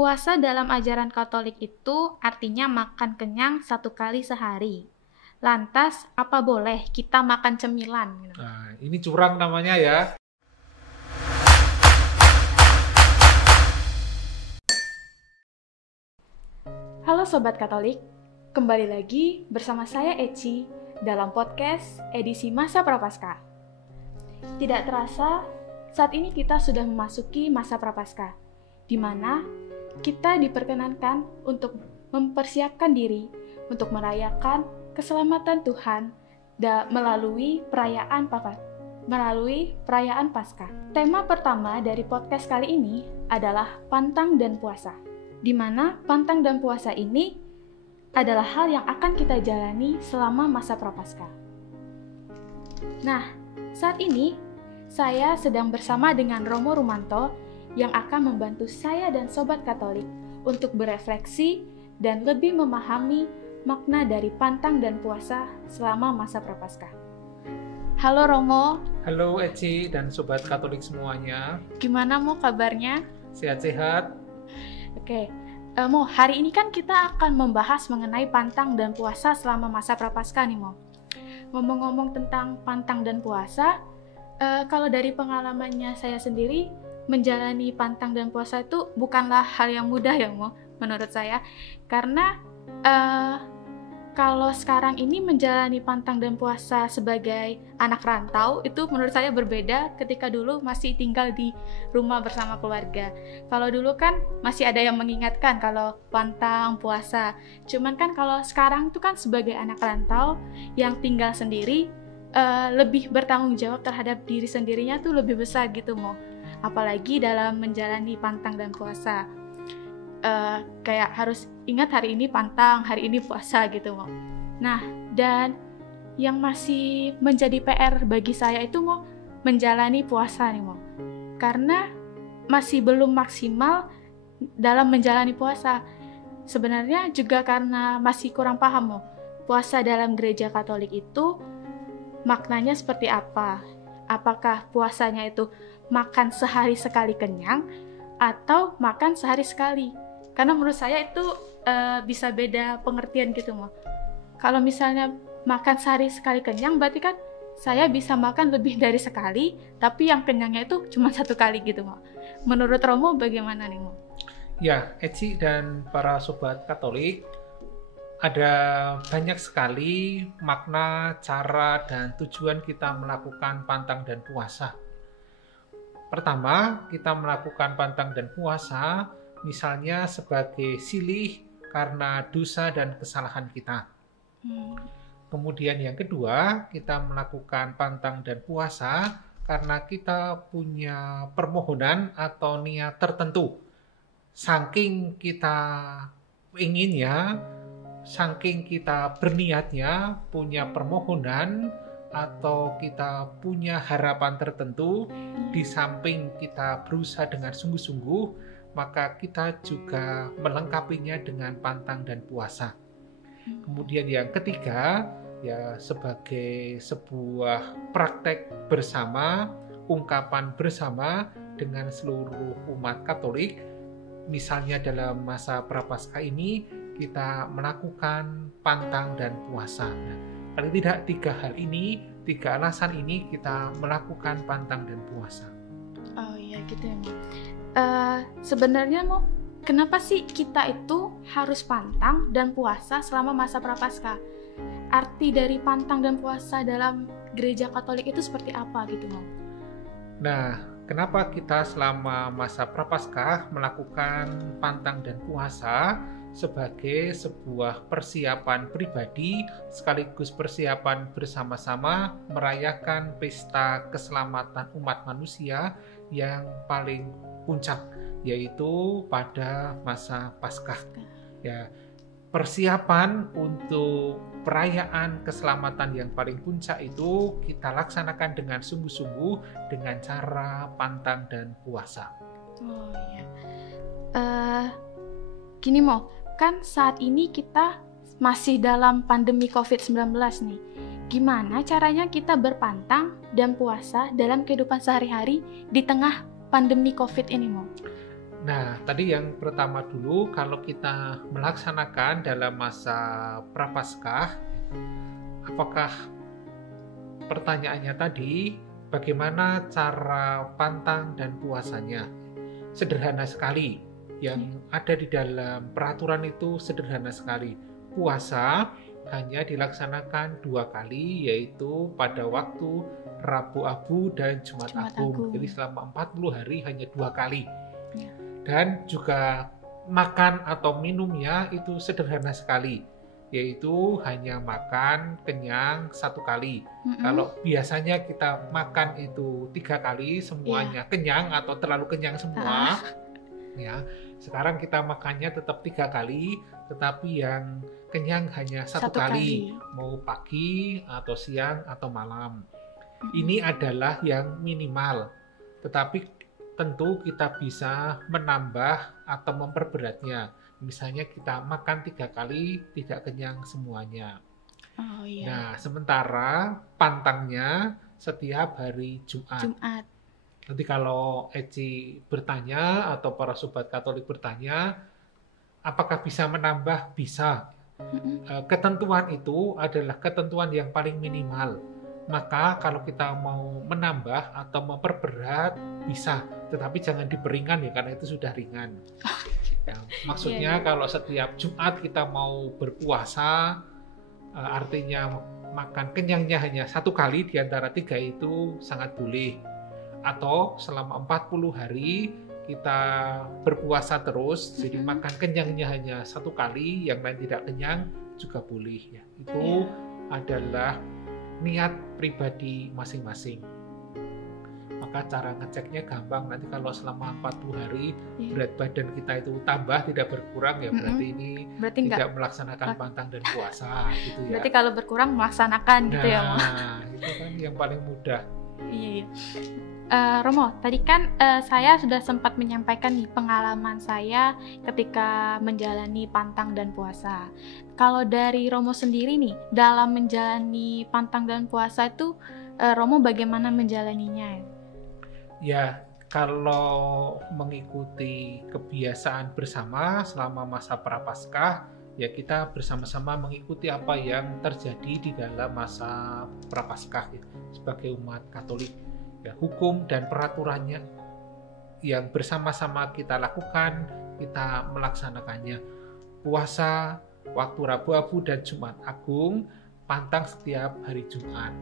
Puasa dalam ajaran Katolik itu artinya makan kenyang 1 kali sehari. Lantas, apa boleh kita makan cemilan? Nah, ini curang namanya ya. Halo Sobat Katolik, kembali lagi bersama saya Eci dalam podcast edisi Masa Prapaskah. Tidak terasa, saat ini kita sudah memasuki masa Prapaskah, di mana kita diperkenankan untuk mempersiapkan diri untuk merayakan keselamatan Tuhan melalui perayaan Paskah. Tema pertama dari podcast kali ini adalah pantang dan puasa, di mana pantang dan puasa ini adalah hal yang akan kita jalani selama masa Prapaskah. Nah, saat ini saya sedang bersama dengan Romo Rumanto yang akan membantu saya dan Sobat Katolik untuk berefleksi dan lebih memahami makna dari pantang dan puasa selama masa Prapaskah. Halo Romo. Halo Eci dan Sobat Katolik semuanya. Gimana Mo kabarnya? Sehat-sehat. Oke, Mo, hari ini kan kita akan membahas mengenai pantang dan puasa selama masa Prapaskah nih Mo. Ngomong-ngomong tentang pantang dan puasa, kalau dari pengalamannya saya sendiri, menjalani pantang dan puasa itu bukanlah hal yang mudah ya Mo, menurut saya. Karena kalau sekarang ini menjalani pantang dan puasa sebagai anak rantau itu menurut saya berbeda ketika dulu masih tinggal di rumah bersama keluarga. Kalau dulu kan masih ada yang mengingatkan kalau pantang puasa. Cuman kan kalau sekarang itu kan sebagai anak rantau yang tinggal sendiri, lebih bertanggung jawab terhadap diri sendirinya tuh lebih besar gitu Mo. Apalagi dalam menjalani pantang dan puasa. Kayak harus ingat hari ini pantang, hari ini puasa gitu Mo. Nah, dan yang masih menjadi PR bagi saya itu Mo, menjalani puasa nih Mo. Karena masih belum maksimal dalam menjalani puasa. Sebenarnya juga karena masih kurang paham Mo. Puasa dalam gereja Katolik itu maknanya seperti apa? Apakah puasanya itu makan sehari sekali kenyang atau makan sehari sekali? Karena menurut saya itu bisa beda pengertian gitu Mo. Kalau misalnya makan sehari sekali kenyang berarti kan saya bisa makan lebih dari sekali, tapi yang kenyangnya itu cuma 1 kali gitu Mo. Menurut Romo bagaimana nih Mo? Ya, Eci dan para Sobat Katolik, ada banyak sekali makna, cara, dan tujuan kita melakukan pantang dan puasa. Pertama, kita melakukan pantang dan puasa misalnya sebagai silih karena dosa dan kesalahan kita. Kemudian yang kedua, kita melakukan pantang dan puasa karena kita punya permohonan atau niat tertentu. Saking kita inginnya, saking kita berniatnya, punya permohonan atau kita punya harapan tertentu, di samping kita berusaha dengan sungguh-sungguh, maka kita juga melengkapinya dengan pantang dan puasa. Kemudian yang ketiga, ya sebagai sebuah praktek bersama, ungkapan bersama dengan seluruh umat Katolik, misalnya dalam masa Prapaskah ini kita melakukan pantang dan puasa. Nah, paling tidak 3 hal ini, 3 alasan ini kita melakukan pantang dan puasa. Oh iya gitu ya Mo. Sebenarnya Mo, kenapa sih kita itu harus pantang dan puasa selama masa Prapaskah? Arti dari pantang dan puasa dalam gereja Katolik itu seperti apa gitu Mo? Nah, kenapa kita selama masa Prapaskah melakukan pantang dan puasa sebagai sebuah persiapan pribadi sekaligus persiapan bersama-sama merayakan pesta keselamatan umat manusia yang paling puncak, yaitu pada masa Paskah. Ya, persiapan untuk perayaan keselamatan yang paling puncak itu kita laksanakan dengan sungguh-sungguh dengan cara pantang dan puasa. Oh iya. Gini Mo, kan saat ini kita masih dalam pandemi COVID-19 nih. Gimana caranya kita berpantang dan puasa dalam kehidupan sehari-hari di tengah pandemi COVID ini Mo? Nah, tadi yang pertama dulu, kalau kita melaksanakan dalam masa Prapaskah, apakah pertanyaannya tadi, bagaimana cara pantang dan puasanya? Sederhana sekali. Yang ada di dalam peraturan itu sederhana sekali. Puasa hanya dilaksanakan 2 kali, yaitu pada waktu Rabu Abu dan Jumat Agung. Jadi selama 40 hari hanya 2 kali. Ya. Dan juga makan atau minumnya itu sederhana sekali, yaitu hanya makan kenyang 1 kali. Kalau biasanya kita makan itu 3 kali, semuanya kenyang atau terlalu kenyang semua. Ya, sekarang kita makannya tetap 3 kali, tetapi yang kenyang hanya 1 kali, mau pagi atau siang atau malam. Ini adalah yang minimal, tetapi tentu kita bisa menambah atau memperberatnya. Misalnya kita makan 3 kali, tidak kenyang semuanya. Nah, sementara pantangnya setiap hari Jumat. Nanti kalau Eci bertanya atau para sobat Katolik bertanya, apakah bisa menambah? Bisa. Ketentuan itu adalah ketentuan yang paling minimal. Maka kalau kita mau menambah atau memperberat, bisa. Tetapi jangan diperingan ya, karena itu sudah ringan. Ya, maksudnya kalau setiap Jumat kita mau berpuasa, artinya makan kenyangnya hanya 1 kali di antara 3 itu sangat boleh. Atau selama 40 hari kita berpuasa terus, jadi makan kenyangnya hanya 1 kali, yang lain tidak kenyang juga boleh. Ya, itu adalah niat pribadi masing-masing. Maka cara ngeceknya gampang. Nanti kalau selama 40 hari berat badan kita itu tambah, tidak berkurang, ya berarti ini tidak melaksanakan pantang dan puasa gitu ya. Berarti kalau berkurang melaksanakan gitu ya, Mo. Nah, itu kan yang paling mudah. Iya. Romo, tadi kan saya sudah sempat menyampaikan nih pengalaman saya ketika menjalani pantang dan puasa. Kalau dari Romo sendiri nih, dalam menjalani pantang dan puasa itu, Romo bagaimana menjalaninya? Ya, kalau mengikuti kebiasaan bersama selama masa Prapaskah, ya kita bersama-sama mengikuti apa yang terjadi di dalam masa Prapaskah ya, sebagai umat Katolik. Ya, hukum dan peraturannya yang bersama-sama kita lakukan, kita melaksanakannya. Puasa waktu Rabu Abu dan Jumat Agung, pantang setiap hari Jumat.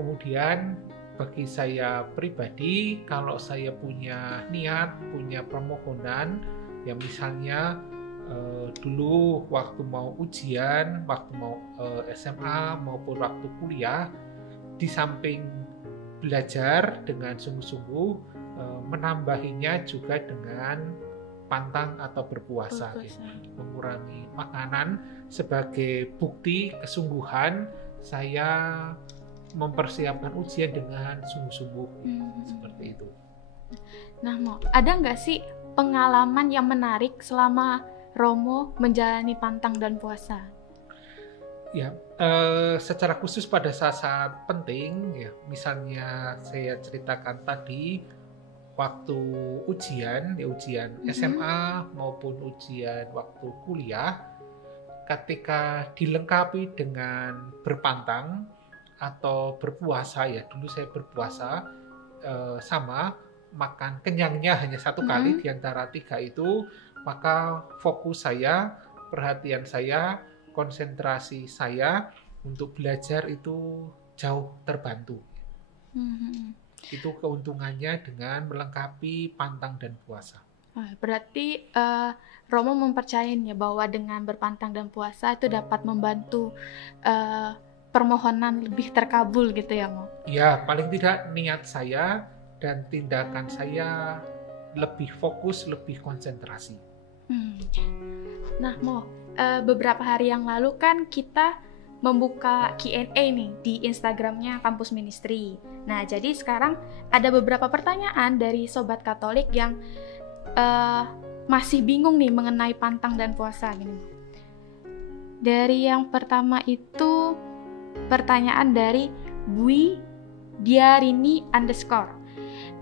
Kemudian bagi saya pribadi, kalau saya punya niat, punya permohonan, ya misalnya dulu waktu mau ujian, waktu mau SMA maupun waktu kuliah, di samping belajar dengan sungguh-sungguh, menambahinya juga dengan pantang atau berpuasa. Ya. Mengurangi makanan sebagai bukti kesungguhan saya mempersiapkan ujian dengan sungguh-sungguh. Seperti itu. Nah, Mo, ada nggak sih pengalaman yang menarik selama Romo menjalani pantang dan puasa? Ya, secara khusus pada saat-saat penting, ya, misalnya saya ceritakan tadi waktu ujian, ya ujian SMA maupun ujian waktu kuliah, ketika dilengkapi dengan berpantang atau berpuasa, ya dulu saya berpuasa sama makan kenyangnya hanya 1 kali di antara 3 itu, maka fokus saya, perhatian saya, konsentrasi saya untuk belajar itu jauh terbantu. Itu keuntungannya dengan melengkapi pantang dan puasa. Berarti Romo mempercayai ya bahwa dengan berpantang dan puasa itu dapat membantu permohonan lebih terkabul gitu ya, Mo? Ya, paling tidak niat saya dan tindakan saya lebih fokus, lebih konsentrasi. Nah, Mo, beberapa hari yang lalu kan kita membuka Q&A nih di Instagramnya Kampus Ministry. Nah, jadi sekarang ada beberapa pertanyaan dari Sobat Katolik yang masih bingung nih mengenai pantang dan puasa. Gini. Dari yang pertama itu pertanyaan dari Bui Diarini _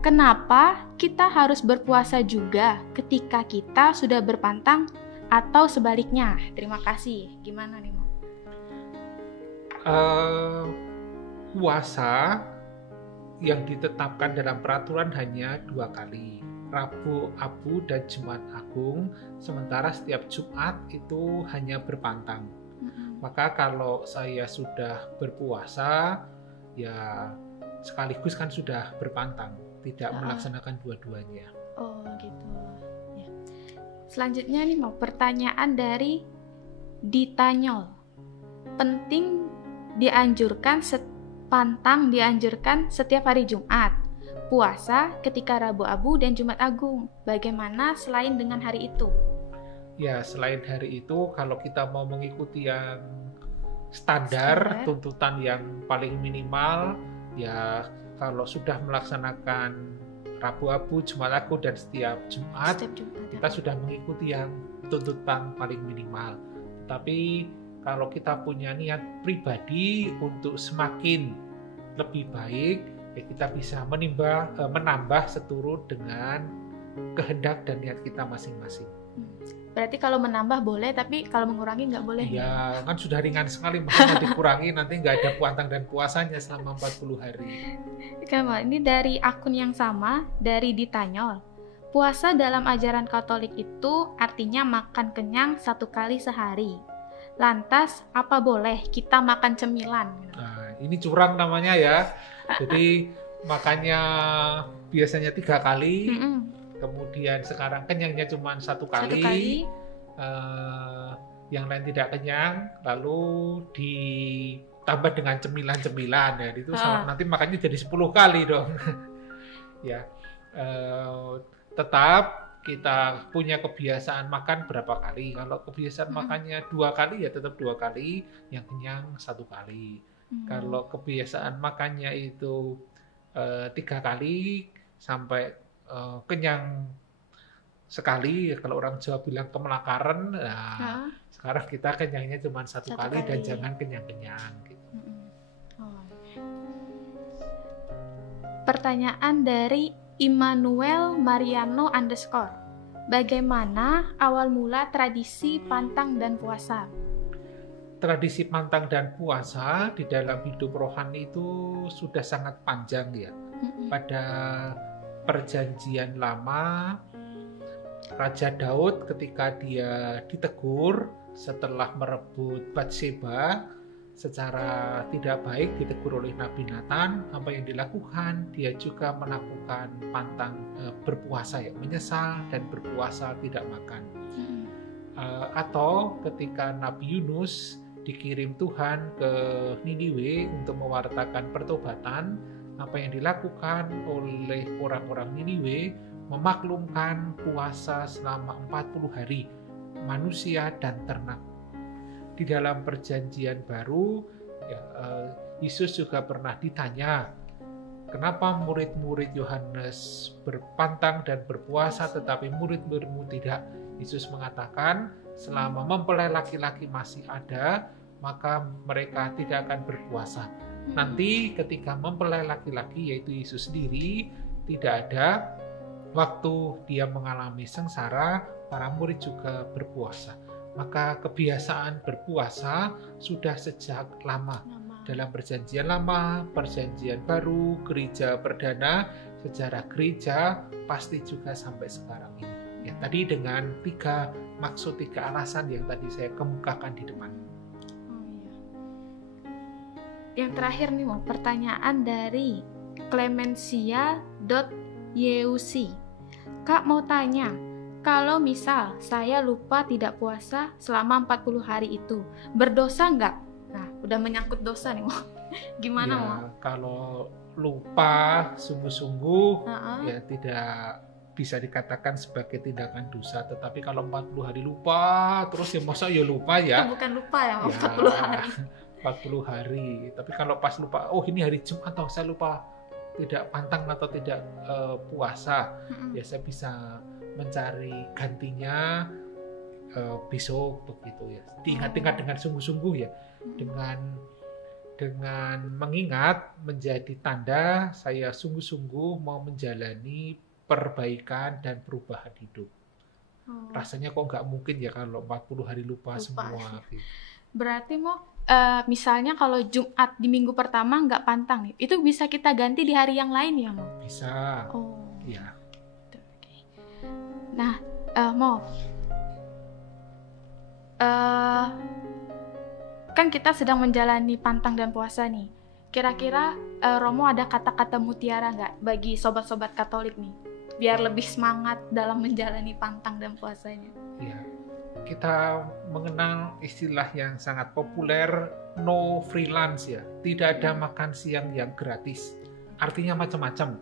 kenapa kita harus berpuasa juga ketika kita sudah berpantang atau sebaliknya? Terima kasih. Gimana nih, Mo? Puasa yang ditetapkan dalam peraturan hanya 2 kali, Rabu Abu dan Jumat Agung, sementara setiap Jumat itu hanya berpantang. Maka kalau saya sudah berpuasa, ya sekaligus kan sudah berpantang, tidak melaksanakan dua-duanya. Oh gitu. Ya. Selanjutnya nih mau pertanyaan dari Ditanyol. Penting pantang dianjurkan setiap hari Jumat. Puasa ketika Rabu Abu dan Jumat Agung. Bagaimana selain dengan hari itu? Ya, selain hari itu, kalau kita mau mengikuti yang standar, tuntutan yang paling minimal, ya kalau sudah melaksanakan Rabu Abu, Jumat Agung, dan setiap Jumat, kita sudah mengikuti yang tuntutan paling minimal. Tapi kalau kita punya niat pribadi untuk semakin lebih baik, ya kita bisa menambah seturut dengan kehendak dan niat kita masing-masing. Berarti kalau menambah boleh, tapi kalau mengurangi nggak boleh? Ya, kan sudah ringan sekali, makanya dikurangi, nanti nggak ada pantang dan puasanya selama 40 hari. Ini dari akun yang sama, dari Ditanyol. Puasa dalam ajaran Katolik itu artinya makan kenyang 1 kali sehari. Lantas, apa boleh kita makan cemilan? Nah, ini curang namanya ya. Jadi, makannya biasanya 3 kali. Kemudian sekarang kenyangnya cuma 1 kali. Yang lain tidak kenyang, lalu ditambah dengan cemilan-cemilan ya. Itu nanti makannya jadi 10 kali dong. Ya, tetap kita punya kebiasaan makan berapa kali. Kalau kebiasaan makannya 2 kali ya tetap 2 kali, yang kenyang 1 kali. Kalau kebiasaan makannya itu 3 kali sampai kenyang sekali, kalau orang Jawa bilang kemelakaran, sekarang kita kenyangnya cuma 1 kali dan jangan kenyang-kenyang gitu. Pertanyaan dari Immanuel Mariano _ bagaimana awal mula tradisi pantang dan puasa? Tradisi pantang dan puasa di dalam hidup rohani itu sudah sangat panjang ya. Pada Perjanjian Lama, Raja Daud ketika dia ditegur setelah merebut Batseba secara tidak baik, ditegur oleh Nabi Nathan, apa yang dilakukan? Dia juga melakukan pantang berpuasa ya, menyesal dan berpuasa tidak makan. Atau ketika Nabi Yunus dikirim Tuhan ke Niniwe untuk mewartakan pertobatan, apa yang dilakukan oleh orang-orang Niniwe? Memaklumkan puasa selama 40 hari, manusia dan ternak. Di dalam Perjanjian Baru, ya, Yesus juga pernah ditanya, kenapa murid-murid Yohanes berpantang dan berpuasa, tetapi murid-muridmu tidak? Yesus mengatakan, selama mempelai laki-laki masih ada, maka mereka tidak akan berpuasa. Nanti ketika mempelai laki-laki, yaitu Yesus sendiri, tidak ada, waktu dia mengalami sengsara, para murid juga berpuasa. Maka kebiasaan berpuasa sudah sejak lama. Dalam Perjanjian Lama, Perjanjian Baru, Gereja Perdana, sejarah gereja pasti juga sampai sekarang ini. Ya, tadi dengan 3 alasan yang tadi saya kemukakan di depan. Yang terakhir nih mau pertanyaan dari Clemencia.yuc. Kak mau tanya, kalau misal saya lupa tidak puasa selama 40 hari itu, berdosa nggak? Nah, udah menyangkut dosa nih, Mo. Gimana, ya, Mo? Kalau lupa sungguh-sungguh, ya tidak bisa dikatakan sebagai tindakan dosa. Tetapi kalau 40 hari lupa, terus ya masa ya lupa ya? Itu bukan lupa ya, 40 hari. 40 hari. Tapi kalau pas lupa, oh ini hari Jumat atau saya lupa tidak pantang atau tidak puasa, ya saya bisa mencari gantinya besok begitu ya. Diingat-ingat dengan sungguh-sungguh ya, dengan dengan mengingat menjadi tanda saya sungguh-sungguh mau menjalani perbaikan dan perubahan hidup. Rasanya kok nggak mungkin ya kalau 40 hari lupa semua. Gitu. Berarti misalnya kalau Jumat di minggu pertama nggak pantang nih, itu bisa kita ganti di hari yang lain ya, Mo? Bisa. Ya. Nah, Mo, kan kita sedang menjalani pantang dan puasa nih. Kira-kira Romo ada kata-kata mutiara nggak bagi sobat-sobat Katolik nih? Biar lebih semangat dalam menjalani pantang dan puasanya. Ya, kita mengenal istilah yang sangat populer, no freelance ya. Tidak ada makan siang yang gratis. Artinya macam-macam.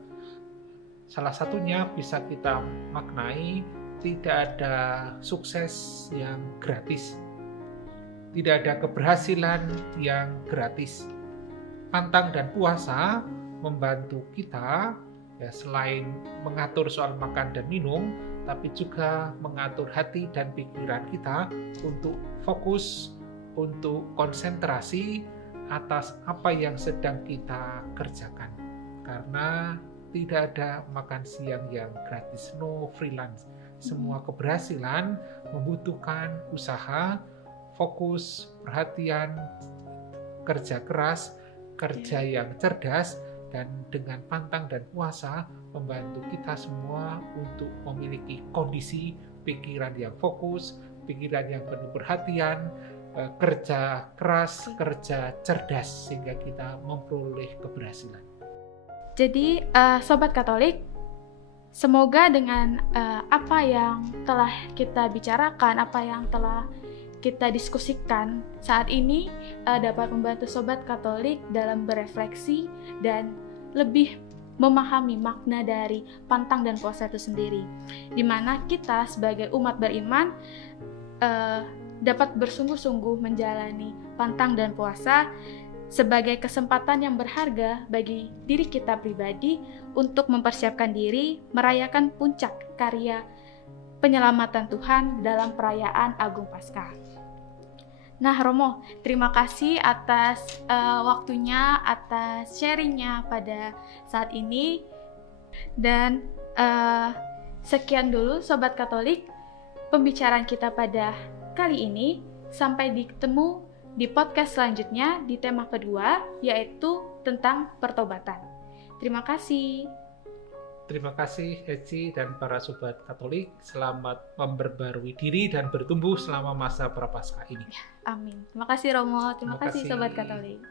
Salah satunya bisa kita maknai, tidak ada sukses yang gratis. Tidak ada keberhasilan yang gratis. Pantang dan puasa membantu kita ya, selain mengatur soal makan dan minum, tapi juga mengatur hati dan pikiran kita untuk fokus, untuk konsentrasi atas apa yang sedang kita kerjakan. Karena tidak ada makan siang yang gratis, no freelance. Semua keberhasilan membutuhkan usaha, fokus, perhatian, kerja keras, kerja yang cerdas, dan dengan pantang dan puasa membantu kita semua untuk memiliki kondisi pikiran yang fokus, pikiran yang penuh perhatian, kerja keras, kerja cerdas, sehingga kita memperoleh keberhasilan. Jadi, Sobat Katolik, semoga dengan apa yang telah kita bicarakan, apa yang telah kita diskusikan saat ini dapat membantu Sobat Katolik dalam berefleksi dan lebih memahami makna dari pantang dan puasa itu sendiri, di mana kita sebagai umat beriman dapat bersungguh-sungguh menjalani pantang dan puasa sebagai kesempatan yang berharga bagi diri kita pribadi untuk mempersiapkan diri merayakan puncak karya penyelamatan Tuhan dalam perayaan Agung Paskah. Nah, Romo, terima kasih atas waktunya, atas sharingnya pada saat ini. Dan sekian dulu Sobat Katolik pembicaraan kita pada kali ini. Sampai ditemu di podcast selanjutnya di tema kedua, yaitu tentang pertobatan. Terima kasih. Terima kasih Eci dan para Sobat Katolik. Selamat memperbarui diri dan bertumbuh selama masa Prapaskah ini. Amin. Terima kasih Romo. Terima kasih Sobat Katolik.